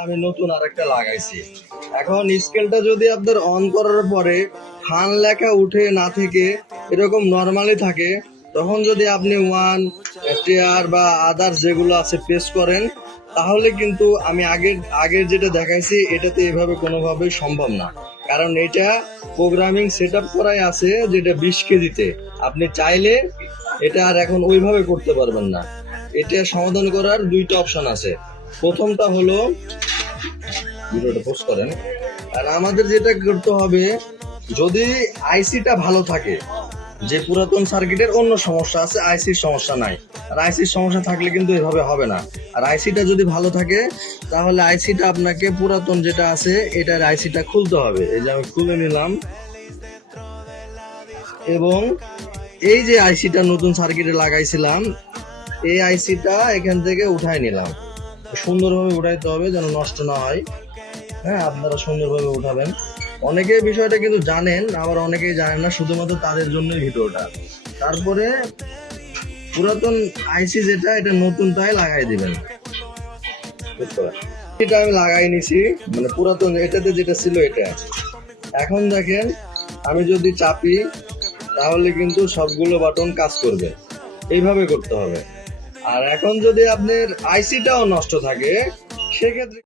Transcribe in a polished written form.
আমি নতুন আরেকটা লাগাইছি। এখন স্কেলটা যদি আপনার অন করার পরে খান লেখা উঠে না থেকে এরকম নর্মালি থাকে, তখন যদি আপনি ওয়ান টেয়ার বা আদার্স যেগুলো আছে প্রেস করেন, তাহলে কিন্তু আমি আগের আগের যেটা দেখাইছি এটাতে এভাবে কোনোভাবেই সম্ভব না। কারণ এটা প্রোগ্রামিং সেট আপ করাই আছে যেটা 20 কেজিতে। আপনি চাইলে এটা আর এখন ওইভাবে করতে পারবেন না। এটা সমাধান করার দুইটা অপশন আছে। প্রথমটা হলো, ভিডিওটা পোস্ট করেন। আর আমাদের যেটা করতে হবে, যদি আইসিটা ভালো থাকে, যে পুরাতন সার্কিটের অন্য সমস্যা আছে, আইসির সমস্যা নাই। আর আইসির সমস্যা থাকলে কিন্তু এভাবে হবে না। আর আইসিটা যদি ভালো থাকে, তাহলে আইসিটা আপনাকে পুরাতন যেটা আছে এটার আইসিটা খুলতে হবে। এই যে আমি খুলে নিলাম, এবং এই যে আইসিটা নতুন সার্কিটে লাগাইছিলাম, এই আইসিটা এখান থেকে উঠাই নিলাম। সুন্দরভাবে উঠাইতে হবে যেন নষ্ট না হয়। হ্যাঁ, আপনারা সুন্দরভাবে উঠাবেন। অনেকে বিষয়টা কিন্তু জানেন, আবার অনেকেই জানেন না, শুধুমাত্র তাদের জন্যই ভিডিওটা। তারপরে পুরাতন আইসি যেটা, এটা নতুনটাই লাগাই দিবেন। এটা আমি লাগাই নিছি, মানে পুরাতন এটাতে যেটা ছিল এটা। এখন দেখেন, আমি যদি চাপি তাহলে কিন্তু সবগুলো বাটন কাজ করবে। এইভাবে করতে হবে। আর এখন যদি আপনার আইসিটাও নষ্ট থাকে, সেক্ষেত্রে